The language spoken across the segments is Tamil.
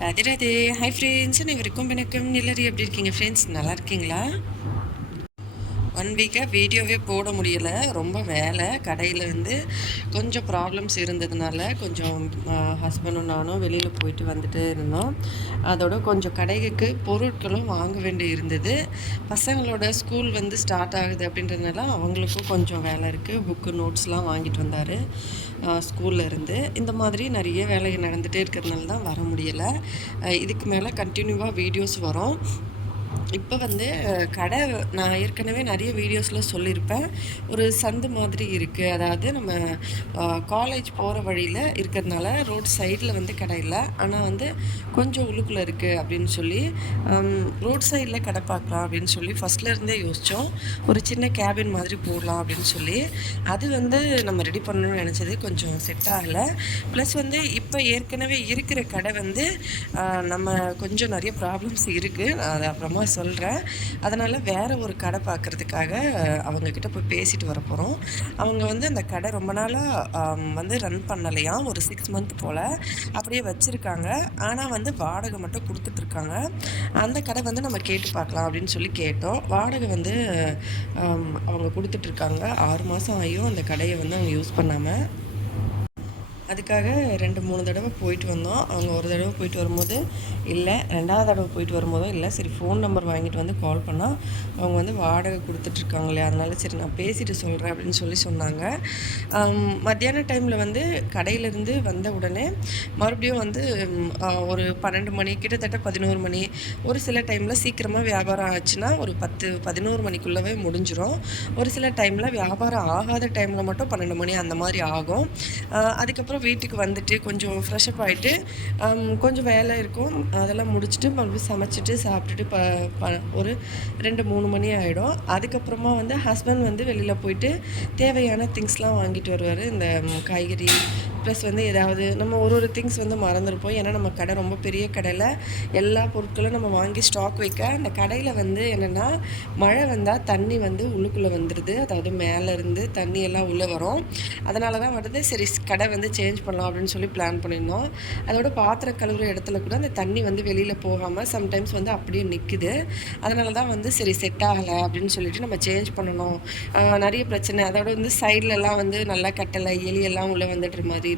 ராதே ராதே. ஹாய் ஃப்ரெண்ட்ஸ், அனைவருக்கும் வணக்கம். எல்லாரும் எப்படி இருக்கீங்க ஃப்ரெண்ட்ஸ்? நல்லா இருக்கீங்களா? 1 வீக்காக வீடியோவே போட முடியலை. ரொம்ப வேலை. கடையில் வந்து கொஞ்சம் ப்ராப்ளம்ஸ் இருந்ததுனால கொஞ்சம் ஹஸ்பண்டும் நானும் வெளியில் போயிட்டு வந்துட்டு இருந்தோம். அதோட கொஞ்சம் கடைக்கு பொருட்களும் வாங்க வேண்டி இருந்தது. பசங்களோட ஸ்கூல் வந்து ஸ்டார்ட் ஆகுது அப்படின்றதுனால அவங்களுக்கும் கொஞ்சம் வேலை இருக்குது. புக்கு நோட்ஸ்லாம் வாங்கிட்டு வந்தார் ஸ்கூலில் இருந்து. இந்த மாதிரி நிறைய வேலை நடந்துகிட்டே இருக்கிறதுனால தான் வர முடியலை. இதுக்கு மேலே கண்டினியூவாக வீடியோஸ் வரும். இப்போ வந்து கடை நான் ஏற்கனவே நிறைய வீடியோஸில் சொல்லியிருப்பேன். ஒரு சந்து மாதிரி இருக்குது. அதாவது நம்ம காலேஜ் போகிற வழியில் இருக்கிறதுனால ரோட் சைடில் வந்து கடை இல்லை, ஆனால் வந்து கொஞ்சம் உள்ளுக்குள்ளே இருக்குது அப்படின்னு சொல்லி ரோட் சைடில் கடை பார்க்கலாம் அப்படின்னு சொல்லி ஃபஸ்ட்லேருந்தே யோசித்தோம். ஒரு சின்ன கேபின் மாதிரி போடலாம் அப்படின்னு சொல்லி அது வந்து நம்ம ரெடி பண்ணணும்னு நினச்சது கொஞ்சம் செட் ஆகலை. ப்ளஸ் வந்து இப்போ ஏற்கனவே இருக்கிற கடை வந்து நம்ம கொஞ்சம் நிறைய ப்ராப்ளம்ஸ் இருக்குது. நான் அதை அப்புறமா சொல்கிறேன். அதனால் வேறு ஒரு கடை பார்க்குறதுக்காக அவங்கக்கிட்ட போய் பேசிட்டு வர போகிறோம். அவங்க வந்து அந்த கடை ரொம்ப நாளாக வந்து ரன் பண்ணலையாம். ஒரு 6 மந்த் போல் அப்படியே வச்சுருக்காங்க. ஆனால் வந்து வாடகை மட்டும் கொடுத்துட்ருக்காங்க. அந்த கடை வந்து நம்ம கேட்டு பார்க்கலாம் அப்படின்னு சொல்லி கேட்டோம். வாடகை வந்து அவங்க கொடுத்துட்ருக்காங்க. 6 மாதம் ஆகியும் அந்த கடையை வந்து அவங்க யூஸ் பண்ணாமல். அதுக்காக 2-3 தடவை போயிட்டு வந்தோம். அவங்க ஒரு தடவை போயிட்டு வரும்போது இல்லை, 2வது தடவை போயிட்டு வரும்போதும் இல்லை. சரி, ஃபோன் நம்பர் வாங்கிட்டு வந்து கால் பண்ணால் அவங்க வந்து வாடகை கொடுத்துட்ருக்காங்க இல்லையா, அதனால சரி நான் பேசிட்டு சொல்கிறேன் அப்படின்னு சொல்லி சொன்னாங்க. மத்தியான டைமில் வந்து கடையிலேருந்து வந்த உடனே மறுபடியும் வந்து ஒரு 12 மணி, கிட்டத்தட்ட 11 மணி, ஒரு சில டைமில் சீக்கிரமாக வியாபாரம் ஆச்சுன்னா ஒரு 10-11 மணிக்குள்ளவே முடிஞ்சிடும். ஒரு சில டைமில் வியாபாரம் ஆகாத டைமில் மட்டும் 12 மணி அந்த மாதிரி ஆகும். அதுக்கப்புறம் வீட்டுக்கு வந்துட்டு கொஞ்சம் ஃப்ரெஷ்அப் ஆகிட்டு கொஞ்சம் வேலை இருக்கும், அதெல்லாம் முடிச்சுட்டு மறுபடியும் சமைச்சிட்டு சாப்பிட்டுட்டு ஒரு 2-3 மணி ஆகிடும். அதுக்கப்புறமா வந்து ஹஸ்பண்ட் வந்து வெளியில் போயிட்டு தேவையான திங்ஸ்லாம் வாங்கிட்டு வருவார். இந்த காய்கறி ப்ளஸ் வந்து ஏதாவது நம்ம ஒரு திங்ஸ் வந்து மறந்துருப்போம். ஏன்னா நம்ம கடை ரொம்ப பெரிய கடையில் எல்லா பொருட்களும் நம்ம வாங்கி ஸ்டாக் வைக்க, அந்த கடையில் வந்து என்னென்னா மழை வந்தால் தண்ணி வந்து உள்ளுக்குள்ளே வந்துடுது. அதாவது மேலேருந்து தண்ணி எல்லாம் உள்ளே வரும். அதனால தான் வருது. சரி, கடை வந்து சேஞ்ச் பண்ணலாம் அப்படின்னு சொல்லி பிளான் பண்ணியிருந்தோம். அதோட பாத்திரம் கழுவுற இடத்துல கூட அந்த தண்ணி வந்து வெளியில் போகாமல் சம்டைம்ஸ் வந்து அப்படியே நிற்குது. அதனால தான் வந்து சரி செட் ஆகலை அப்படின்னு சொல்லிட்டு நம்ம சேஞ்ச் பண்ணணும். நிறைய பிரச்சனை. அதோட வந்து சைட்லலாம் வந்து நல்லா கட்டலை, எலியெல்லாம் உள்ளே வந்துடுற மாதிரி இருக்குது.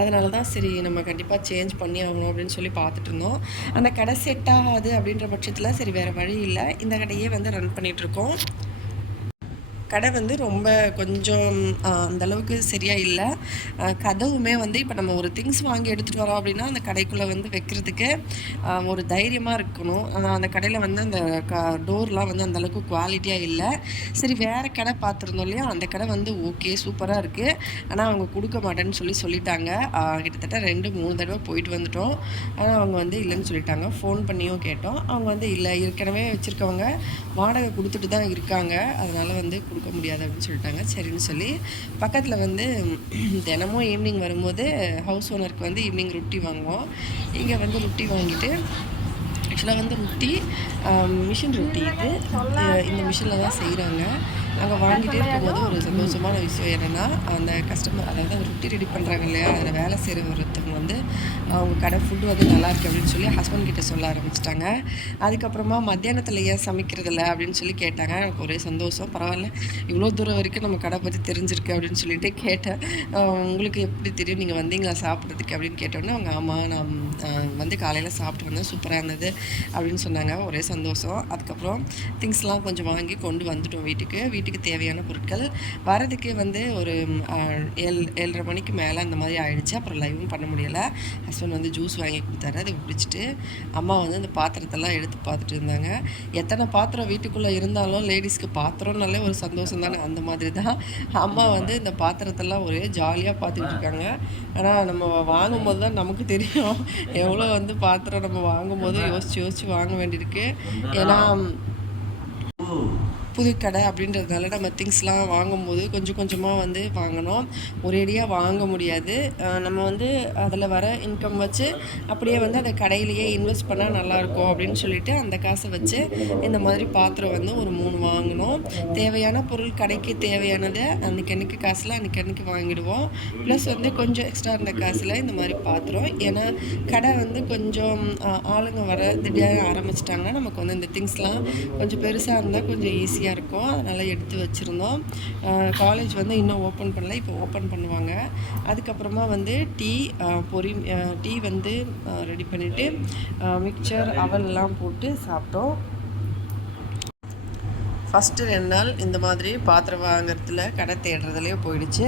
அதனால தான் சரி நம்ம கண்டிப்பாக சேஞ்ச் பண்ணி ஆகணும் அப்படின்னு சொல்லி பார்த்துட்டு இருந்தோம். அந்த கடை செட் ஆகாது அப்படின்ற பட்சத்தில் சரி வேறு வழி இல்லை, இந்த கடையே வந்து ரன் பண்ணிகிட்ருக்கோம். கடை வந்து ரொம்ப கொஞ்சம் அந்தளவுக்கு சரியாக இல்லை. கதவுமே வந்து இப்போ நம்ம ஒரு திங்ஸ் வாங்கி எடுத்துகிட்டு வரோம் அப்படின்னா அந்த கடைக்குள்ளே வந்து வைக்கிறதுக்கு ஒரு தைரியமாக இருக்கணும். அந்த கடையில் வந்து அந்த டோர்லாம் வந்து அந்தளவுக்கு குவாலிட்டியாக இல்லை. சரி, வேறு கடை பார்த்துருந்தோம் இல்லையா, அந்த கடை வந்து ஓகே சூப்பராக இருக்குது, ஆனால் அவங்க கொடுக்க மாட்டேன்னு சொல்லிட்டாங்க. கிட்டத்தட்ட 2-3 தடவை போயிட்டு வந்துட்டோம். ஆனால் அவங்க வந்து இல்லைன்னு சொல்லிட்டாங்க. ஃபோன் பண்ணியும் கேட்டோம். அவங்க வந்து இல்லை, ஏற்கனவே வச்சுருக்கவங்க வாடகை கொடுத்துட்டு தான் இருக்காங்க, அதனால் வந்து கொடுக்க முடியாது அப்படின்னு சொல்லிட்டாங்க. சரின்னு சொல்லி பக்கத்தில் வந்து தினமும் ஈவினிங் வரும்போது ஹவுஸ் ஓனருக்கு வந்து ஈவினிங் ரொட்டி வாங்குவோம். இங்கே வந்து ரொட்டி வாங்கிட்டு ஆக்சுவலாக வந்து ரொட்டி மிஷின் ரொட்டி இது இந்த மிஷினில் தான் செய்கிறாங்க. நாங்கள் வாங்கிட்டே இருக்கும்போது ஒரு சந்தோஷமான விஷயம் என்னென்னா, அந்த கஸ்டமர் அதாவது அந்த ரொட்டி ரெடி பண்ணுறாங்க இல்லையா, அதில் வேலை செய்கிற ஒருத்தவங்க வந்து அவங்க கடை ஃபுட்டு வந்து நல்லாயிருக்கு அப்படின்னு சொல்லி ஹஸ்பண்ட் கிட்டே சொல்ல ஆரம்பிச்சிட்டாங்க. அதுக்கப்புறமா மத்தியானத்தில் ஏன் சமைக்கிறதில்ல அப்படின்னு சொல்லி கேட்டாங்க. எனக்கு ஒரே சந்தோஷம். பரவாயில்ல, இவ்வளோ தூரம் வரைக்கும் நம்ம கடை பற்றி தெரிஞ்சிருக்கு அப்படின்னு சொல்லிட்டு கேட்டேன். உங்களுக்கு எப்படி தெரியும், நீங்கள் வந்தீங்களா சாப்பிட்றதுக்கு அப்படின்னு கேட்டோன்னே அவங்க ஆமாம் நான் வந்து காலையில் சாப்பிட்டு வந்தேன், சூப்பராக இருந்தது அப்படின்னு சொன்னாங்க. ஒரே சந்தோஷம். அதுக்கப்புறம் திங்ஸ்லாம் கொஞ்சம் வாங்கி கொண்டு வந்துட்டோம் வீட்டுக்கு தேவையான பொருட்கள். வரதுக்கு வந்து ஒரு 7:30 மணிக்கு மேலே அந்த மாதிரி ஆகிடுச்சு. அப்புறம் லைவும் பண்ண முடியலை. ஹஸ்பண்ட் வந்து ஜூஸ் வாங்கி கொடுத்தாரு. அதை குடிச்சிட்டு அம்மா வந்து அந்த பாத்திரத்தெல்லாம் எடுத்து பார்த்துட்டு இருந்தாங்க. எத்தனை பாத்திரம் வீட்டுக்குள்ளே இருந்தாலும் லேடிஸ்க்கு பாத்திரம்னாலே ஒரு சந்தோஷம் தானே, அந்த மாதிரி தான் அம்மா வந்து இந்த பாத்திரத்தெல்லாம் ஒரே ஜாலியாக பார்த்துக்கிட்டு இருக்காங்க. ஆனால் நம்ம வாங்கும்போது தான் நமக்கு தெரியும் எவ்வளோ வந்து பாத்திரம் நம்ம வாங்கும்போது யோசித்து வாங்க வேண்டியிருக்கு. ஏன்னா புது கடை அப்படின்றதுனால நம்ம திங்ஸ்லாம் வாங்கும்போது கொஞ்சம் கொஞ்சமாக வந்து வாங்கணும், ஒரேடியாக வாங்க முடியாது. நம்ம வந்து அதில் வர இன்கம் வச்சு அப்படியே வந்து அந்த கடையிலேயே இன்வெஸ்ட் பண்ணால் நல்லாயிருக்கும் அப்படின்னு சொல்லிட்டு அந்த காசை வச்சு இந்த மாதிரி பாத்திரம் வந்து ஒரு 3 வாங்கினோம். தேவையான பொருள் கடைக்கு தேவையானதை அன்றைக்கி காசில் அன்றைக்கி வாங்கிடுவோம். ப்ளஸ் வந்து கொஞ்சம் எக்ஸ்ட்ரா இருந்த காசில் இந்த மாதிரி பாத்திரம், ஏன்னா கடை வந்து கொஞ்சம் ஆளுங்க வர திடீர்னு ஆரம்பிச்சிட்டாங்கன்னா நமக்கு வந்து இந்த திங்ஸ்லாம் கொஞ்சம் பெருசாக இருந்தால் கொஞ்சம் ஈஸியாக இருக்கும். அதனால் எடுத்து வச்சுருந்தோம். காலேஜ் வந்து இன்னும் ஓப்பன் பண்ணல, இப்போ ஓப்பன் பண்ணுவாங்க. அதுக்கப்புறமா வந்து டீ வந்து ரெடி பண்ணிவிட்டு மிக்சர் அவல்லாம் போட்டு சாப்பிட்டோம். ஃபஸ்ட்டு 2 நாள் இந்த மாதிரி பாத்திரம் வாங்குறதுல கடை தேடுறதுலேயே போயிடுச்சு.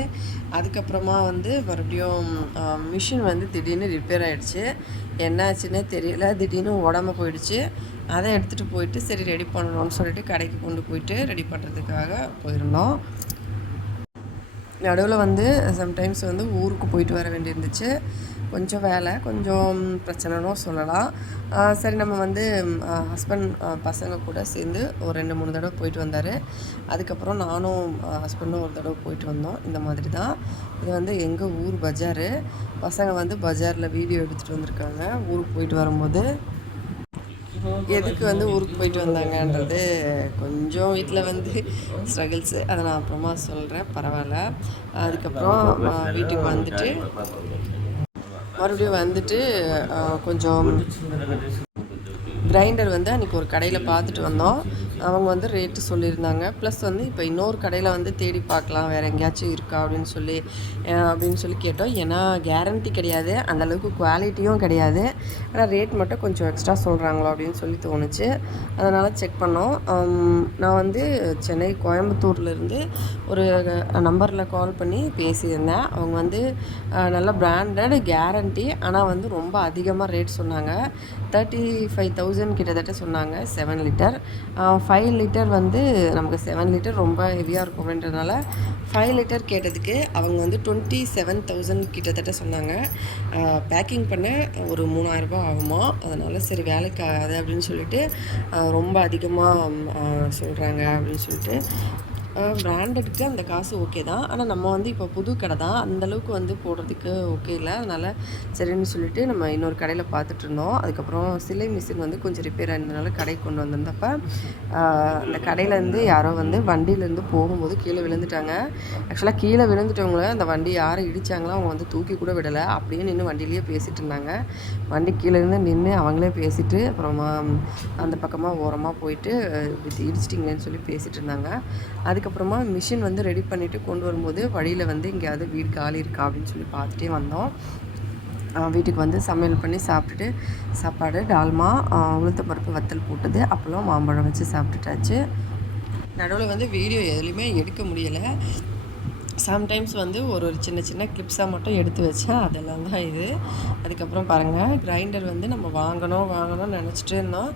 அதுக்கப்புறமா வந்து மறுபடியும் மிஷின் வந்து திடீர்னு ரிப்பேர் ஆகிடுச்சு. என்னாச்சுன்னே தெரியல, திடீர்னு உடம்பு போயிடுச்சு. அதை எடுத்துகிட்டு போயிட்டு சரி ரெடி பண்ணணும்னு சொல்லிட்டு கடைக்கு கொண்டு போயிட்டு ரெடி பண்ணுறதுக்காக போயிருந்தோம். நடுவில் வந்து சம்டைம்ஸ் வந்து ஊருக்கு போயிட்டு வர வேண்டியிருந்துச்சு. கொஞ்சம் வேலை, கொஞ்சம் பிரச்சனைன்னு சொல்லலாம். சரி நம்ம வந்து ஹஸ்பண்ட் பசங்க கூட சேர்ந்து ஒரு 2-3 தடவை போயிட்டு வந்தார். அதுக்கப்புறம் நானும் ஹஸ்பண்டும் ஒரு தடவை போயிட்டு வந்தோம். இந்த மாதிரி தான். இது வந்து எங்கள் ஊர் பஜாரு. பசங்க வந்து பஜாரில் வீடியோ எடுத்துகிட்டு வந்திருக்காங்க ஊருக்கு போயிட்டு வரும்போது. எதுக்கு வந்து ஊருக்கு போயிட்டு வந்தாங்கன்றது கொஞ்சம் வீட்டில் வந்து ஸ்ட்ரகிள்ஸு, அதை நான் அப்புறமா சொல்கிறேன், பரவாயில்ல. அதுக்கப்புறம் வீட்டுக்கு வந்துட்டு மறுபடியும் வந்துட்டு கொஞ்சம் கிரைண்டர் வந்து அன்றைக்கி ஒரு கடையில் பார்த்துட்டு வந்தோம். அவங்க வந்து ரேட்டு சொல்லியிருந்தாங்க. ப்ளஸ் வந்து இப்போ இன்னொரு கடையில் வந்து தேடி பார்க்கலாம், வேறு எங்கேயாச்சும் இருக்கா அப்படின்னு சொல்லி கேட்டோம். ஏன்னா கேரண்டி கிடையாது, அந்தளவுக்கு குவாலிட்டியும் கிடையாது. ஆனால் ரேட் மட்டும் கொஞ்சம் எக்ஸ்ட்ரா சொல்கிறாங்களோ அப்படின்னு சொல்லி தோணுச்சு. அதனால் செக் பண்ணோம். நான் வந்து சென்னை கோயம்புத்தூர்லேருந்து ஒரு நம்பரில் கால் பண்ணி பேசியிருந்தேன். அவங்க வந்து நல்ல பிராண்டட் கேரண்டி, ஆனால் வந்து ரொம்ப அதிகமாக ரேட் சொன்னாங்க. 35,000 கிட்டத்தட்ட சொன்னாங்க 7 லிட்டர். 5 லிட்டர் வந்து நமக்கு 7 லிட்டர் ரொம்ப ஹெவியாக இருக்கும் அப்படின்றதுனால 5 லிட்டர் கேட்டதுக்கு அவங்க வந்து 27,000 கிட்டத்தட்ட சொன்னாங்க. பேக்கிங் பண்ண ஒரு 3,000 ரூபா ஆகுமா. அதனால் சரி வேலைக்கு ஆகாது அப்படின்னு சொல்லிட்டு ரொம்ப அதிகமாக சொல்கிறாங்க அப்படின்னு சொல்லிட்டு பிராண்டடுக்கு அந்த காசு ஓகே தான். ஆனால் நம்ம வந்து இப்போ புது கடை தான், அந்தளவுக்கு வந்து போடுறதுக்கு ஓகே இல்லை. அதனால் சரின்னு சொல்லிட்டு நம்ம இன்னொரு கடையில் பார்த்துட்டு இருந்தோம். அதுக்கப்புறம் சிலை மிஷின் வந்து கொஞ்சம் ரிப்பேர் ஆயிருந்தனால கடைக்கு கொண்டு வந்திருந்தப்போ அந்த கடையிலேருந்து யாரோ வந்து வண்டியிலேருந்து போகும்போது கீழே விழுந்துட்டாங்க. ஆக்சுவலாக கீழே விழுந்துட்டவங்கள அந்த வண்டி யாரை இடித்தாங்களோ அவங்க வந்து தூக்கி கூட விடலை, அப்படியே நின்று வண்டியிலேயே பேசிகிட்டு இருந்தாங்க. வண்டி கீழேருந்து நின்று அவங்களே பேசிவிட்டு அப்புறமா அந்த பக்கமாக ஓரமாக போயிட்டு இடிச்சிட்டிங்களேன்னு சொல்லி பேசிகிட்டு இருந்தாங்க. அதுக்கப்புறமா மிஷின் வந்து ரெடி பண்ணிவிட்டு கொண்டு வரும்போது வழியில் வந்து எங்கேயாவது வீடு காலி இருக்கா அப்படின்னு சொல்லி பார்த்துட்டே வந்தோம். வீட்டுக்கு வந்து சமையல் பண்ணி சாப்பிட்டுட்டு சாப்பாடு, டால்மா, உளுத்த பருப்பு வத்தல் போட்டது, அப்பளம், மாம்பழம் வச்சு சாப்பிட்டுட்டாச்சு. நடுவில் வந்து வீடியோ எதுலேயுமே எடுக்க முடியலை. சம்டைம்ஸ் வந்து ஒரு சின்ன சின்ன கிளிப்ஸாக மட்டும் எடுத்து வச்சேன், அதெல்லாம் தான் இது. அதுக்கப்புறம் பாருங்கள், கிரைண்டர் வந்து நம்ம வாங்கணும்னு நினச்சிட்டு இருந்தோம்.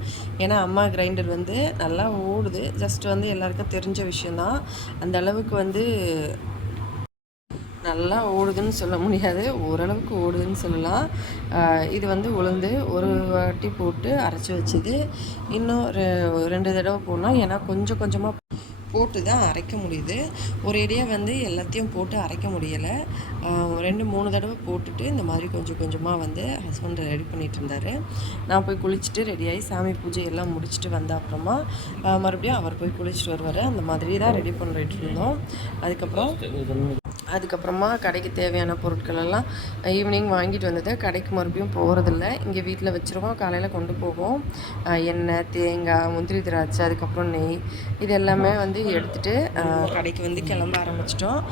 ஏன்னா அம்மா கிரைண்டர் வந்து நல்லா ஓடுது. ஜஸ்ட் வந்து எல்லாருக்கும் தெரிஞ்ச விஷயந்தான். அந்த அளவுக்கு வந்து நல்லா ஓடுதுன்னு சொல்ல முடியாது, ஓரளவுக்கு ஓடுதுன்னு சொல்லலாம். இது வந்து உளுந்து ஒரு வாட்டி போட்டு அரைச்சி வச்சுது. இன்னும் 2 தடவை போடணும், ஏன்னா கொஞ்சம் கொஞ்சமாக போட்டு தான் அரைக்க முடியுது. ஒரேடியாக வந்து எல்லாத்தையும் போட்டு அரைக்க முடியலை. 2-3 தடவை போட்டுட்டு இந்த மாதிரி கொஞ்சம் கொஞ்சமாக வந்து ஹஸ்பண்ட் ரெடி பண்ணிகிட்டு இருந்தார். நான் போய் குளிச்சுட்டு ரெடியாகி சாமி பூஜை எல்லாம் முடிச்சுட்டு வந்த அப்புறமா மறுபடியும் அவர் போய் குளிச்சுட்டு வருவார். அந்த மாதிரி தான் ரெடி பண்ணிட்டு இருந்தோம். அதுக்கப்புறமா கடைக்கு தேவையான பொருட்கள் எல்லாம் ஈவினிங் வாங்கிட்டு வந்தது. கடைக்கு மறுபடியும் போகிறதில்ல, இங்கே வீட்டில் வச்சுருவோம். காலையில் கொண்டு போவோம். எண்ணெய், தேங்காய், முந்திரி திராட்சை, அதுக்கப்புறம் நெய், இது எல்லாமே வந்து எடுத்துகிட்டு கடைக்கு வந்து கிளம்ப ஆரம்பிச்சிட்டோம்.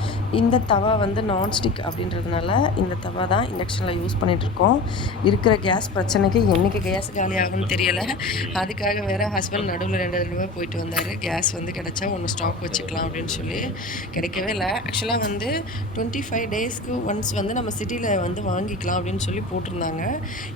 இந்த தவா வந்து நான்ஸ்டிக் அப்படின்றதுனால இந்த தவா தான் இண்டக்ஷனில் யூஸ் பண்ணிகிட்ருக்கோம். இருக்கிற கேஸ் பிரச்சனைக்கு என்றைக்கு கேஸ் காலி ஆகும்னு தெரியலை. அதுக்காக வேறு ஹஸ்பண்ட் நடுவில் 2 தடவை போயிட்டு வந்தார். கேஸ் வந்து கிடச்சா ஒன்று ஸ்டாக் வச்சுக்கலாம் அப்படின்னு சொல்லி. கிடைக்கவே இல்லை. ஆக்சுவலாக வந்து 25 டேஸ்க்கு ஒன்ஸ் வந்து நம்ம சிட்டியில் வந்து வாங்கிக்கலாம் அப்படின்னு சொல்லி போட்டிருந்தாங்க.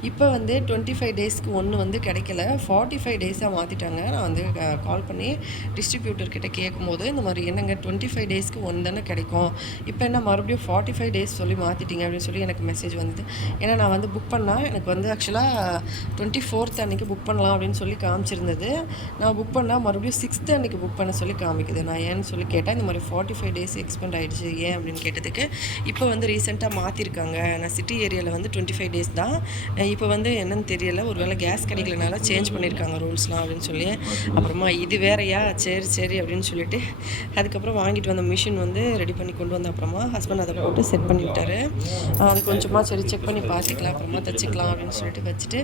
இப்போ வந்து 25 டேஸ்க்கு ஒன்று வந்து கிடைக்கல, 45 டேஸாக மாற்றிட்டாங்க. நான் வந்து கால் பண்ணி டிஸ்ட்ரிபியூட்டர்கிட்ட கேட்கும்போது இந்த மாதிரி என்னங்க 25 டேஸ்க்கு ஒன்று தானே கிடைக்கும், இப்போ என்ன மறுபடியும் 45 டேஸ் சொல்லி மாற்றிட்டீங்க அப்படின்னு சொல்லி எனக்கு மெசேஜ் வந்தது. ஏன்னா நான் வந்து புக் பண்ணால் எனக்கு வந்து ஆக்சுவலாக 24th அன்றைக்கி புக் பண்ணலாம் அப்படின்னு சொல்லி காமிச்சிருந்தது. நான் புக் பண்ணால் மறுபடியும் 6th அன்றைக்கி புக் பண்ண சொல்லி காமிக்குது. நான் ஏன்னு சொல்லி கேட்டேன். இந்த மாதிரி 45 டேஸ் எக்ஸ்பெண்ட் ஆகிடுச்சு ஏன் அப்படின்னு கேட்டதுக்கு, இப்போ வந்து ரீசெண்டாக மாற்றிருக்காங்க, நான் சிட்டி ஏரியாவில் வந்து 25 டேஸ் தான், இப்போ வந்து என்னன்னு தெரியலை, ஒரு வேளை கேஸ் கிடைக்கலனால சேஞ்ச் பண்ணியிருக்காங்க ரூல்ஸ்லாம் அப்படின்னு சொல்லி. அப்புறமா இது வேறையா, சரி சரி அப்படின்னு சொல்லிட்டு அதுக்கப்புறம் வாங்கிட்டு வந்த மிஷின் வந்து ரெடி பண்ணி கொண்டு வந்த அப்புறமா ஹஸ்பண்ட் அதை போட்டு செட் பண்ணிவிட்டாரு. அது கொஞ்சமாக சரி செக் பண்ணி பார்த்துக்கலாம், அப்புறமா தைச்சிக்கலாம் அப்படின்னு சொல்லிட்டு வச்சுட்டு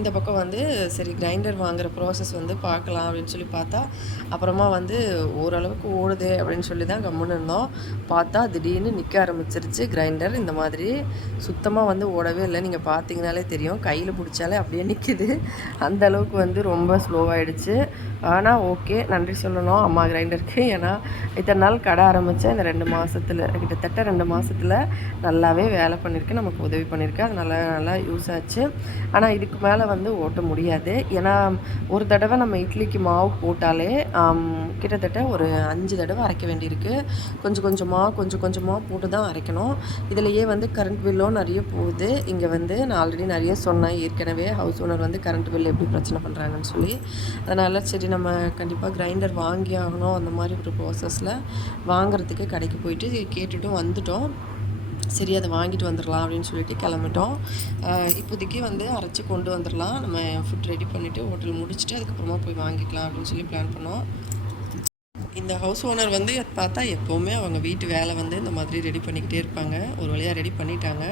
இந்த பக்கம் வந்து சரி கிரைண்டர் வாங்குகிற ப்ராசஸ் வந்து பார்க்கலாம் அப்படின்னு சொல்லி பார்த்தா, அப்புறமா வந்து ஓரளவுக்கு ஓடுது அப்படின்னு சொல்லி தான் கம்முன்னு இருந்தோம். பார்த்தா திடீர்னு நிற்க ஆரம்பிச்சிருச்சு கிரைண்டர். இந்த மாதிரி சுத்தமாக வந்து ஓடவே இல்லை. நீங்கள் பார்த்தீங்கனாலே தெரியும், கையில் பிடிச்சாலே அப்படியே நிற்கிது. அந்த அளவுக்கு வந்து ரொம்ப ஸ்லோவாகிடுச்சு. ஆனால் ஓகே, நன்றி சொல்லணும் அம்மா கிரைண்டருக்கு. ஏன்னா இத்தனை நாள் கடை ஆரம்பித்தேன், இந்த 2 மாதத்தில் கிட்டத்தட்ட 2 மாதத்தில் நல்லாவே வேலை பண்ணியிருக்கு, நமக்கு உதவி பண்ணியிருக்கு. அது நல்லா யூஸ் ஆச்சு. ஆனால் இதுக்கு மேலே வந்து ஓட்ட முடியாது. ஏன்னா ஒரு தடவை நம்ம இட்லிக்கு மாவு போட்டாலே கிட்டத்தட்ட ஒரு 5 தடவை அரைக்க வேண்டியிருக்கு. கொஞ்சம் கொஞ்சமாக போட்டு தான் அரைக்கணும். இதிலையே வந்து கரண்ட் பில்லும் நிறைய போகுது. இங்கே வந்து நான் ஆல்ரெடி நிறைய சொன்னேன் ஏற்கனவே, ஹவுஸ் ஓனர் வந்து கரண்ட் பில் எப்படி பிரச்சனை பண்ணுறாங்கன்னு சொல்லி. அதனால் சரி நம்ம கண்டிப்பாக கிரைண்டர் வாங்கி ஆகணும், அந்த மாதிரி ஒரு ப்ராசஸில் வாங்குறதுக்கு கடைக்கு போயிட்டு கேட்டுட்டும் வந்துட்டோம். சரி அதை வாங்கிட்டு வந்துடலாம் அப்படின்னு சொல்லிட்டு கிளம்பிட்டோம். இப்போதைக்கு வந்து அரைச்சி கொண்டு வந்துடலாம், நம்ம ஃபுட் ரெடி பண்ணிவிட்டு ஹோட்டல் முடிச்சுட்டு அதுக்கப்புறமா போய் வாங்கிக்கலாம் அப்படின்னு சொல்லி பிளான் பண்ணோம். இந்த ஹவுஸ் ஓனர் வந்து பார்த்தா எப்போவுமே அவங்க வீட்டு வேலை வந்து இந்த மாதிரி ரெடி பண்ணிக்கிட்டே இருப்பாங்க. ஒரு வழியாக ரெடி பண்ணிட்டாங்க.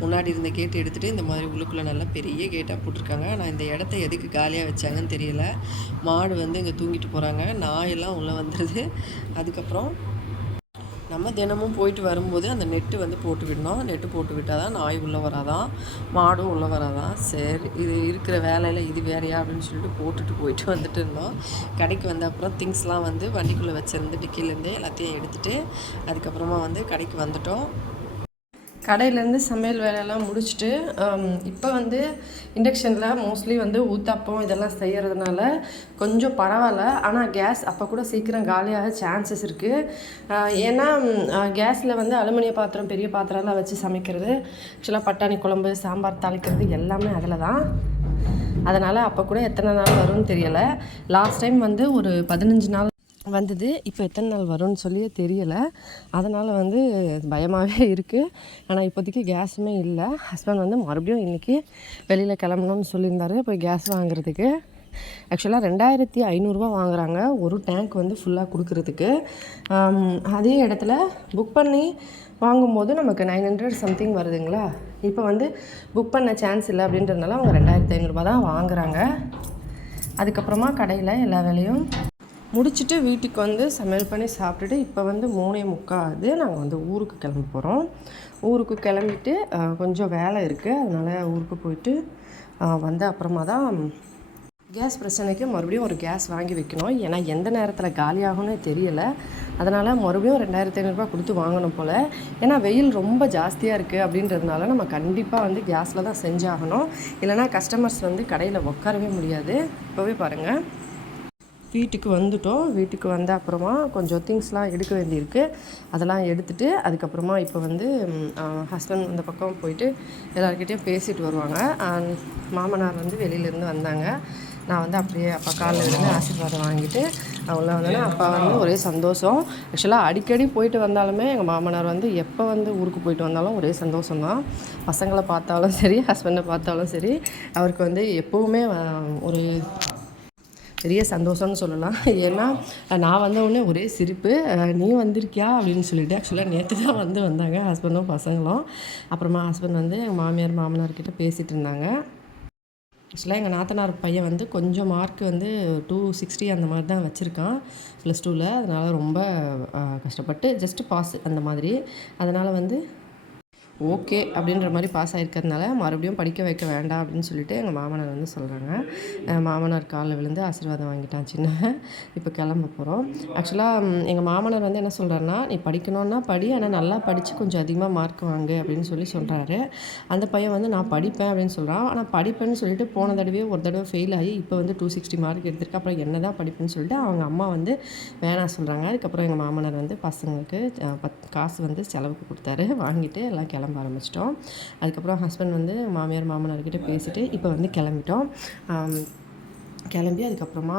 முன்னாடி இருந்த கேட்டு எடுத்துகிட்டு இந்த மாதிரி உள்ளுக்குள்ளே நல்லா பெரிய கேட்டாக போட்டிருக்காங்க. ஆனால் இந்த இடத்த எதுக்கு காலியாக வச்சாங்கன்னு தெரியல. மாடு வந்து இங்கே தூங்கிட்டு போகிறாங்க, நாயெல்லாம் உள்ளே வந்துடுது. அதுக்கப்புறம் நம்ம தினமும் போயிட்டு வரும்போது அந்த நெட்டு வந்து போட்டு விடணும். நெட்டு போட்டு விட்டால் தான் நாய் உள்ளே வராதான், மாடும் உள்ளே வராதான். சரி இது இருக்கிற வேலையில் இது வேறையா அப்படின்னு சொல்லிட்டு போட்டுட்டு போயிட்டு வந்துட்டு இருந்தோம். கடைக்கு வந்த அப்புறம் திங்ஸ்லாம் வந்து வண்டிக்குள்ளே வச்சுருந்து டிக்கிலேருந்து எல்லாத்தையும் எடுத்துகிட்டு அதுக்கப்புறமா வந்து கடைக்கு வந்துட்டோம். கடையிலேருந்து சமையல் வேலையெல்லாம் முடிச்சுட்டு இப்போ வந்து இண்டக்ஷனில் மோஸ்ட்லி வந்து ஊத்தாப்பம் இதெல்லாம் செய்கிறதுனால கொஞ்சம் பரவாயில்ல. ஆனால் கேஸ் அப்போ கூட சீக்கிரம் காலியாக சான்சஸ் இருக்குது. ஏன்னா கேஸில் வந்து அலுமினிய பாத்திரம், பெரிய பாத்திரம்லாம் வச்சு சமைக்கிறது, ஆக்சுவலாக பட்டாணி குழம்பு, சாம்பார் தாளிக்கிறது எல்லாமே அதில் தான். அதனால் அப்போ கூட எத்தனை நாள் வரும்னு தெரியலை. லாஸ்ட் டைம் வந்து ஒரு 15 நாள் வந்தது. இப்போ எத்தனை நாள் வரும்னு சொல்லியே தெரியலை. அதனால் வந்து பயமாகவே இருக்குது. ஆனால் இப்போதைக்கு கேஸுமே இல்லை. ஹஸ்பண்ட் வந்து மறுபடியும் இன்றைக்கி வெளியில் கிளம்பணும்னு சொல்லியிருந்தார் போய் கேஸ் வாங்குறதுக்கு. ஆக்சுவலாக 2500 வாங்குகிறாங்க ஒரு டேங்க் வந்து ஃபுல்லாக கொடுக்குறதுக்கு. அதே இடத்துல புக் பண்ணி வாங்கும்போது நமக்கு 900 சம்திங் வருதுங்களா. இப்போ வந்து புக் பண்ண சான்ஸ் இல்லை அப்படின்றதுனால அவங்க 2500 தான் வாங்குகிறாங்க. அதுக்கப்புறமா கடையில் எல்லா வேலையும் முடிச்சுட்டு வீட்டுக்கு வந்து சமையல் பண்ணி சாப்பிட்டுட்டு இப்போ வந்து 3:45 ஆகுது. நாங்கள் வந்து ஊருக்கு கிளம்ப போகிறோம். ஊருக்கு கிளம்பிட்டு கொஞ்சம் வேலை இருக்குது, அதனால் ஊருக்கு போயிட்டு வந்த அப்புறமா தான் கேஸ் பிரச்சனைக்கு மறுபடியும் ஒரு கேஸ் வாங்கி வைக்கணும். ஏன்னா எந்த நேரத்தில் காலியாகும்னு தெரியலை. அதனால் மறுபடியும் 2500 கொடுத்து வாங்கணும் போல். ஏன்னா வெயில் ரொம்ப ஜாஸ்தியாக இருக்குது அப்படின்றதுனால நம்ம கண்டிப்பாக வந்து கேஸில் தான் செஞ்சாகணும். இல்லைனா கஸ்டமர்ஸ் வந்து கடையில் உட்காரவே முடியாது. இப்போவே பாருங்கள், வீட்டுக்கு வந்துட்டோம். வீட்டுக்கு வந்த அப்புறமா கொஞ்சம் திங்ஸ்லாம் எடுக்க வேண்டியிருக்கு. அதெல்லாம் எடுத்துகிட்டு அதுக்கப்புறமா இப்போ வந்து ஹஸ்பண்ட் இந்த பக்கம் போயிட்டு எல்லாருக்கிட்டையும் பேசிட்டு வருவாங்க. மாமனார் வந்து வெளியிலேருந்து வந்தாங்க. நான் வந்து அப்படியே அப்பா காலில் விழுந்து ஆசீர்வாதம் வாங்கிட்டு அவங்கள வந்தோன்னா அப்பா வந்து ஒரே சந்தோஷம். ஆக்சுவலாக அடிக்கடி போயிட்டு வந்தாலுமே எங்கள் மாமனார் வந்து எப்போ வந்து ஊருக்கு போயிட்டு வந்தாலும் ஒரே சந்தோஷம்தான். பசங்களை பார்த்தாலும் சரி, ஹஸ்பண்டை பார்த்தாலும் சரி, அவருக்கு வந்து எப்போவுமே ஒரு பெரிய சந்தோஷம்னு சொல்லலாம். ஏன்னா நான் வந்த உடனே ஒரே சிரிப்பு, நீ வந்திருக்கியா அப்படின்னு சொல்லிட்டு. ஆக்சுவலாக நேற்று தான் வந்தாங்க ஹஸ்பண்டும் பசங்களும். அப்புறமா ஹஸ்பண்ட் வந்து எங்கள் மாமியார் மாமனார்கிட்ட பேசிகிட்டு இருந்தாங்க. ஆக்சுவலாக எங்கள் நாத்தனார் பையன் வந்து கொஞ்சம் மார்க் வந்து 260 அந்த மாதிரி தான் வச்சுருக்கான் +2ல். அதனால் ரொம்ப கஷ்டப்பட்டு ஜஸ்ட்டு பாஸ் அந்த மாதிரி. அதனால் வந்து ஓகே அப்படின்ற மாதிரி பாஸ் ஆகிருக்கிறதுனால மறுபடியும் படிக்க வைக்க வேண்டாம் அப்படின்னு சொல்லிட்டு எங்கள் மாமனார் வந்து சொல்கிறாங்க. மாமனார் காலில் விழுந்து ஆசீர்வாதம் வாங்கிட்டான் சின்ன. இப்போ கிளம்ப போகிறோம். ஆக்சுவலாக எங்கள் மாமனார் வந்து என்ன சொல்கிறாருன்னா, நீ படிக்கணுன்னா படி, ஆனால் நல்லா படித்து கொஞ்சம் அதிகமாக மார்க் வாங்கு அப்படின்னு சொல்கிறாரு. அந்த பையன் வந்து நான் படிப்பேன் அப்படின்னு சொல்கிறான். ஆனால் படிப்பேன்னு சொல்லிட்டு போன தடவையே ஒரு தடவை ஃபெயில் ஆகி இப்போ வந்து 260 மார்க் எடுத்திருக்கு. அப்புறம் என்ன தான் படிப்புன்னு சொல்லிட்டு அவங்க அம்மா வந்து வேணாம் சொல்கிறாங்க. அதுக்கப்புறம் எங்கள் மாமனார் வந்து பசங்களுக்கு காசு வந்து செலவுக்கு கொடுத்தாரு. வாங்கிட்டு எல்லாம் கிளம்ப ஆரம்பிச்சிட்டோம். அதுக்கப்புறம் ஹஸ்பண்ட் வந்து மாமியார் மாமனார்கிட்ட பேசிவிட்டு இப்போ வந்து கிளம்பிட்டோம். கிளம்பி அதுக்கப்புறமா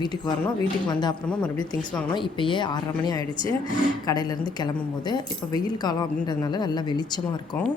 வீட்டுக்கு வரணும். வீட்டுக்கு வந்த அப்புறமா மறுபடியும் திங்ஸ் வாங்கணும். இப்போயே 6:30 மணி ஆகிடுச்சு கடையிலேருந்து கிளம்பும்போது. இப்போ வெயில் காலம் அப்படின்றதுனால நல்லா வெளிச்சமாக இருக்கும்.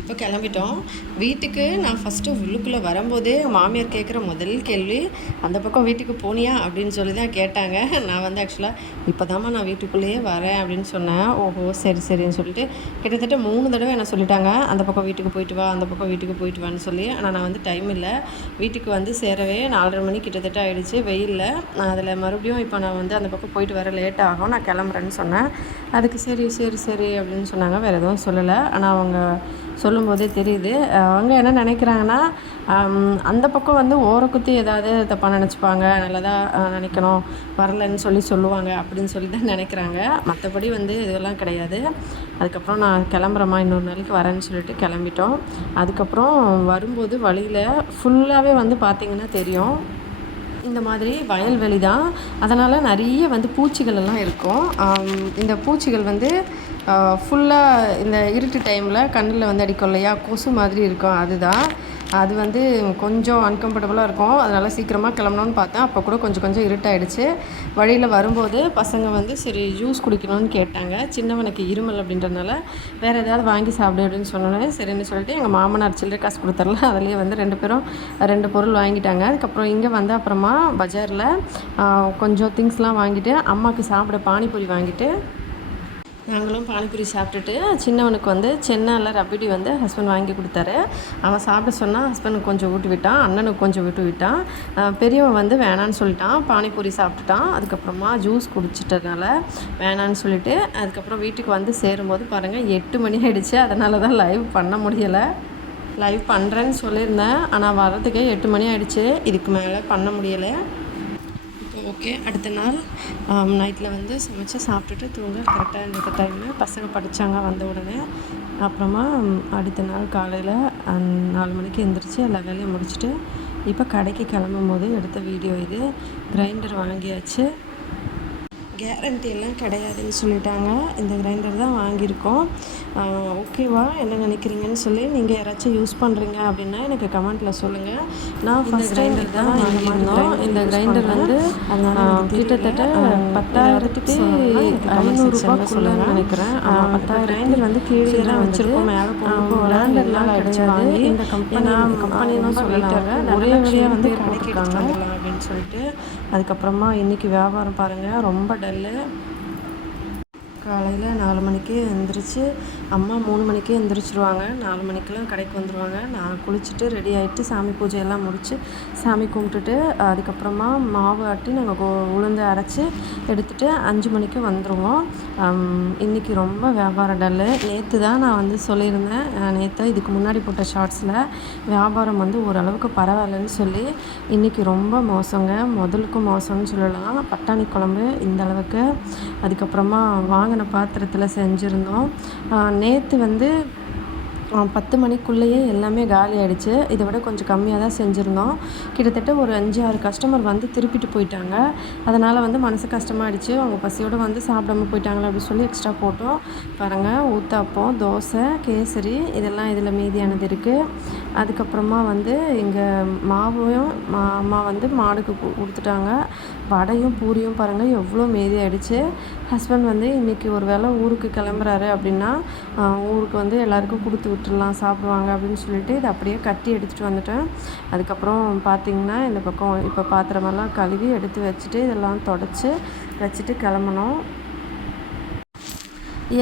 இப்போ கிளம்பிட்டோம் வீட்டுக்கு. நான் ஃபஸ்ட்டு உள்ளுக்குள்ளே வரும்போதே மாமியார் கேட்குற முதல் கேள்வி, அந்த பக்கம் வீட்டுக்கு போனியா அப்படின்னு சொல்லி தான் கேட்டாங்க. நான் வந்து ஆக்சுவலாக இப்போ தாம்மா நான் வீட்டுக்குள்ளேயே வரேன் அப்படின்னு சொன்னேன். ஓஹோ சரி சரின்னு சொல்லிட்டு கிட்டத்தட்ட 3 தடவை என்ன சொல்லிட்டாங்க, அந்த பக்கம் வீட்டுக்கு போயிட்டு வா, அந்த பக்கம் வீட்டுக்கு போயிட்டு வான்னு சொல்லி. ஆனால் நான் வந்து டைம் இல்லை, வீட்டுக்கு வந்து சேரவே 4:30 மணி கிட்டத்தட்ட ஆகிடுச்சு வெயிலில். அதில் மறுபடியும் இப்போ நான் வந்து அந்த பக்கம் போயிட்டு வர லேட் ஆகும், நான் கிளம்புறேன்னு சொன்னேன். அதுக்கு சரி சரி சரி அப்படின்னு சொன்னாங்க. வேறு எதுவும் சொல்லலை. ஆனால் அவங்க சொல்லும்போதே தெரியுது அவங்க என்ன நினைக்கிறாங்கன்னா, அந்த பக்கம் வந்து ஓரக்குத்தி ஏதாவது தப்பாக நினச்சிப்பாங்க, நல்லதாக நினைக்கணும், வரலன்னு சொல்லுவாங்க அப்படின்னு சொல்லி தான் நினைக்கிறாங்க. மற்றபடி வந்து இதெல்லாம் கிடையாது. அதுக்கப்புறம் நான் கிளம்புறேம்மா, இன்னொரு நாளைக்கு வரேன்னு சொல்லிட்டு கிளம்பிட்டோம். அதுக்கப்புறம் வரும்போது வழியில் ஃபுல்லாகவே வந்து பார்த்திங்கன்னா தெரியும், இந்த மாதிரி வயல்வெளி தான். அதனால் நிறைய வந்து பூச்சிகள் எல்லாம் இருக்கும். இந்த பூச்சிகள் வந்து ஃபுல்லாக இந்த இருட்டு டைமில் கண்ணில் வந்து அடிக்கும் இல்லையா, கொசு மாதிரி இருக்கும். அதுதான் அது வந்து கொஞ்சம் அன்கம்ஃபர்டபுளாக இருக்கும். அதனால் சீக்கிரமாக கிளம்பணுன்னு பார்த்தேன். அப்போ கூட கொஞ்சம் இருட்டாயிடுச்சு. வழியில் வரும்போது பசங்க வந்து சரி ஜூஸ் குடிக்கணும்னு கேட்டாங்க. சின்னவனுக்கு இருமல் அப்படின்றதுனால வேறு ஏதாவது வாங்கி சாப்பிடு அப்படின்னு சொன்னோன்னே சரின்னு சொல்லிட்டு எங்கள் மாமனார் சில்லறை காசு கொடுத்துர்ல, அதுலேயே வந்து 2 பேரும் 2 பொருள் வாங்கிட்டாங்க. அதுக்கப்புறம் இங்கே வந்து அப்புறமா பஜாரில் கொஞ்சம் திங்ஸ்லாம் வாங்கிட்டு அம்மாவுக்கு சாப்பிட பானிபூரி வாங்கிட்டு நாங்களும் பானிபூரி சாப்பிட்டுட்டு, சின்னவனுக்கு வந்து சென்னால ரபிடி வந்து ஹஸ்பண்ட் வாங்கி கொடுத்தாரு. அவன் சாப்பிட சொன்னால் ஹஸ்பண்டுக்கு கொஞ்சம் ஊட்டி விட்டான், அண்ணனுக்கு கொஞ்சம் விட்டு விட்டான். பெரியவன் வந்து வேணான்னு சொல்லிட்டான், பானிபூரி சாப்பிட்டுட்டான். அதுக்கப்புறமா ஜூஸ் குடிச்சிட்டதுனால வேணான்னு சொல்லிவிட்டு அதுக்கப்புறம் வீட்டுக்கு வந்து சேரும்போது பாருங்கள் 8 மணி ஆகிடுச்சு. அதனால தான் லைவ் பண்ண முடியலை. லைவ் பண்ணுறேன்னு சொல்லியிருந்தேன், ஆனால் வர்றதுக்கே 8 மணி ஆகிடுச்சு. இதுக்கு மேலே பண்ண முடியலை. ஓகே, அடுத்த நாள் நைட்டில் வந்து சமைச்சு சாப்பிட்டுட்டு தூங்க கரெக்டாக இருந்த டைமு. பசங்க படித்தாங்க வந்த உடனே. அப்புறமா அடுத்த நாள் காலையில் 4 மணிக்கு எழுந்திரிச்சு எல்லா வேலையும் முடிச்சுட்டு இப்போ கடைக்கு கிளம்பும் போது எடுத்த வீடியோ இது. கிரைண்டர் வாங்கியாச்சு. கேரண்டி எல்லாம் கிடையாதுன்னு சொல்லிட்டாங்க. இந்த கிரைண்டர் தான் வாங்கியிருக்கோம். ஓகேவா, என்ன நினைக்கிறீங்கன்னு சொல்லி நீங்கள் யாராச்சும் யூஸ் பண்ணுறீங்க அப்படின்னா எனக்கு கமெண்ட்டில் சொல்லுங்கள். நான் ஃபஸ்ட் கிரைண்டர் தான் வாங்கியிருந்தோம். இந்த கிரைண்டர் வந்து கிட்டத்தட்ட 10,500 நினைக்கிறேன். 10,000 கிரைண்டர் வந்து கீழே தான் வச்சுருக்கோம். மேலே போகிறப்போ கிரைண்டர்லாம் கிடையாது. இந்த கம்பெனின்னு சொல்லிட்டாங்க. ஒரே வழியாக வந்து போட்டிருக்காங்க அப்படின்னு சொல்லிட்டு. அதுக்கப்புறமா இன்றைக்கி வியாபாரம் பாருங்கள் ரொம்ப டல்லு. காலையில் 4 மணிக்கே எழுந்திரிச்சு அம்மா 3 மணிக்கே எழுந்திரிச்சிருவாங்க. 4 மணிக்கெலாம் கடைக்கு வந்துடுவாங்க. நான் குளிச்சுட்டு ரெடி ஆகிட்டு சாமி பூஜையெல்லாம் முடித்து சாமி கும்பிட்டுட்டு அதுக்கப்புறமா மாவு ஆட்டி நாங்கள் உளுந்து அரைச்சி எடுத்துகிட்டு 5 மணிக்கு வந்துடுவோம். இன்றைக்கி ரொம்ப வியாபாரம் டல்லு. நேற்று தான் நான் வந்து சொல்லியிருந்தேன், நேற்று இதுக்கு முன்னாடி போட்ட ஷார்ட்ஸில் வியாபாரம் வந்து ஓரளவுக்கு பரவாயில்லன்னு சொல்லி. இன்றைக்கி ரொம்ப மோசங்க, முதலுக்கும் மோசம்னு சொல்லலாம். பட்டாணி குழம்பு இந்த அளவுக்கு. அதுக்கப்புறமா வாங்கின பாத்திரத்தில் செஞ்சுருந்தோம். நேற்று வந்து 10 மணிக்குள்ளேயே எல்லாமே காலி ஆகிடுச்சு. இதை விட கொஞ்சம் கம்மியாக தான் செஞ்சுருந்தோம். கிட்டத்தட்ட ஒரு 5-6 கஸ்டமர் வந்து திருப்பிட்டு போயிட்டாங்க. அதனால் வந்து மனசு கஷ்டமாகிடுச்சு. அவங்க பசியோடு வந்து சாப்பிடாம போயிட்டாங்களே அப்படின்னு சொல்லி எக்ஸ்ட்ரா போட்டோம். பாருங்கள், ஊத்தாப்பம், தோசை, கேசரி இதெல்லாம் இதில் மீதியானது இருக்குது. அதுக்கப்புறமா வந்து இங்கே மாவையும் அம்மா வந்து மாடுக்கு கொடுத்துட்டாங்க. வடையும் பூரியும் பாருங்கள் எவ்வளோ மீதி ஆகிடுச்சு. ஹஸ்பண்ட் வந்து இன்றைக்கி ஒரு வேளை ஊருக்கு கிளம்புறாரு அப்படின்னா ஊருக்கு வந்து எல்லாேருக்கும் கொடுத்து விட்டுடலாம், சாப்பிடுவாங்க அப்படின்னு சொல்லிட்டு இதை அப்படியே கட்டி எடுத்துகிட்டு வந்துட்டேன். அதுக்கப்புறம் பார்த்திங்கன்னா இந்த பக்கம் இப்போ பாத்திரமெல்லாம் கழுவி எடுத்து வச்சுட்டு இதெல்லாம் தொடச்சி வச்சுட்டு கிளம்பணும்.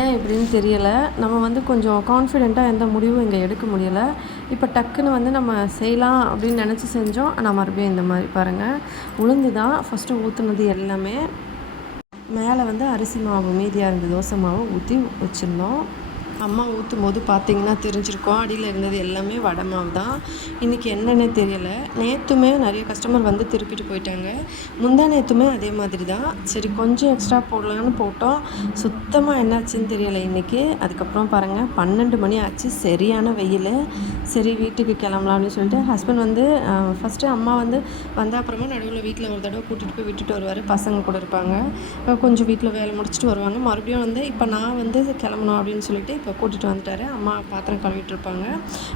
ஏன் இப்படின்னு தெரியலை. நம்ம வந்து கொஞ்சம் கான்ஃபிடெண்ட்டாக எந்த முடிவும் இங்கே எடுக்க முடியலை. இப்போ டக்குன்னு வந்து நம்ம செய்யலாம் அப்படின்னு நினச்சி செஞ்சோம். ஆனால் மறுபடியும் இந்த மாதிரி பாருங்கள், உளுந்து தான் ஃபஸ்ட்டு ஊற்றுனது எல்லாமே. மேலே வந்து அரிசி மாவு மீதியாக இருந்த தோசை மாவு ஊற்றி வச்சுருந்தோம். அம்மா ஊற்றும் போது பார்த்திங்கன்னா தெரிஞ்சிருக்கும், அடியில் இருந்தது எல்லாமே வடை மாவு தான். இன்றைக்கி என்னென்னே தெரியலை. நேற்றுமே நிறைய கஸ்டமர் வந்து திருப்பிட்டு போயிட்டாங்க. முந்தா நேற்றுமே அதே மாதிரி தான். சரி கொஞ்சம் எக்ஸ்ட்ரா போடலான்னு போட்டோம். சுத்தமாக என்னாச்சுன்னு தெரியலை இன்றைக்கி. அதுக்கப்புறம் பாருங்கள் 12 மணி ஆச்சு, சரியான வெயில். சரி வீட்டுக்கு கிளம்பலாம் அப்படின்னு சொல்லிட்டு ஹஸ்பண்ட் வந்து ஃபஸ்ட்டு அம்மா வந்து வந்த அப்புறமா நடுவில் வீட்டில் ஒரு தடவை கூட்டிகிட்டு போய் விட்டுட்டு வருவார். பசங்க கூட இருப்பாங்க. கொஞ்சம் வீட்டில் வேலை முடிச்சுட்டு வருவாங்க. மறுபடியும் வந்து இப்போ நான் வந்து கிளம்பணும் அப்படின்னு சொல்லிட்டு இப்போ கூட்டிகிட்டு வந்துட்டார். அம்மா பாத்திரம் கழுவிட்டு இருப்பாங்க.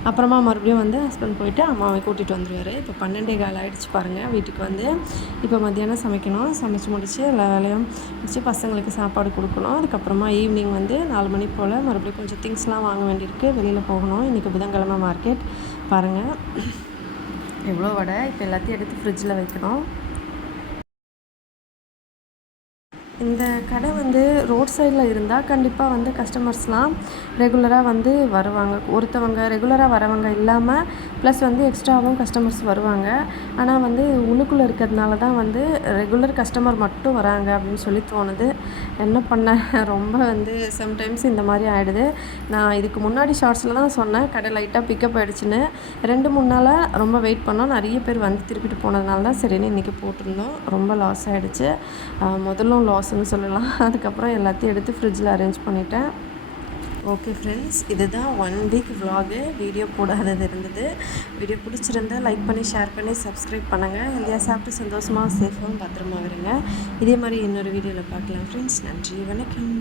அப்புறமா மறுபடியும் வந்து ஹஸ்பண்ட் போயிட்டு அம்மாவை கூட்டிகிட்டு வந்துடுவார். இப்போ 12:15 ஆகிடுச்சு பாருங்கள். வீட்டுக்கு வந்து இப்போ மத்தியானம் சமைக்கணும். சமைச்சு முடித்து எல்லா வேலையும் முடிச்சு பசங்களுக்கு சாப்பாடு கொடுக்கணும். அதுக்கப்புறமா ஈவினிங் வந்து 4 மணி போல் மறுபடியும் கொஞ்சம் திங்ஸ்லாம் வாங்க வேண்டியிருக்கு, வெளியில் போகணும். இன்றைக்கி புதன்கிழமை மார்க்கெட் பாருங்கள். எவ்வளோ வடை. இப்போ எல்லாத்தையும் எடுத்து ஃப்ரிட்ஜில் வைக்கணும். இந்த கடை வந்து ரோட் சைடில் இருந்தால் கண்டிப்பாக வந்து கஸ்டமர்ஸ்லாம் ரெகுலராக வந்து வருவாங்க. ஒருத்தவங்க ரெகுலராக வரவங்க இல்லாமல் ப்ளஸ் வந்து எக்ஸ்ட்ராவும் கஸ்டமர்ஸ் வருவாங்க. ஆனால் வந்து உள்ளுக்குள்ளே இருக்கிறதுனால தான் வந்து ரெகுலர் கஸ்டமர் மட்டும் வராங்க அப்படின்னு சொல்லி தோணுது. என்ன பண்ண, ரொம்ப வந்து சம்டைம்ஸ் இந்த மாதிரி ஆகிடுது. நான் இதுக்கு முன்னாடி ஷார்ட்ஸில் தான் சொன்னேன் கடை லைட்டாக பிக்கப் ஆகிடுச்சின்னு. 2-3 நாளாக ரொம்ப வெயிட் பண்ணோம். நிறைய பேர் வந்து திருப்பிட்டு போனதுனால தான் சரின்னு இன்றைக்கி போட்டிருந்தோம். ரொம்ப லாஸ் ஆகிடுச்சு. முதல்ல லாஸ்ன்னு சொல்லலாம். அதுக்கப்புறம் எல்லாத்தையும் எடுத்து ஃப்ரிட்ஜில் அரேஞ்ச் பண்ணிட்டேன். ஓகே ஃப்ரெண்ட்ஸ், இதுதான் 1 வீக் விலாகு. வீடியோ போடாதது இருந்தது. வீடியோ பிடிச்சிருந்தா லைக் பண்ணி, ஷேர் பண்ணி, சப்ஸ்கிரைப் பண்ணுங்கள். ஹெல்தியாக சாப்பிட்டு சந்தோஷமாக சேஃபாகவும் பத்திரமா இருங்க. இதே மாதிரி இன்னொரு வீடியோவில் பார்க்கலாம் ஃப்ரெண்ட்ஸ். நன்றி, வணக்கம்.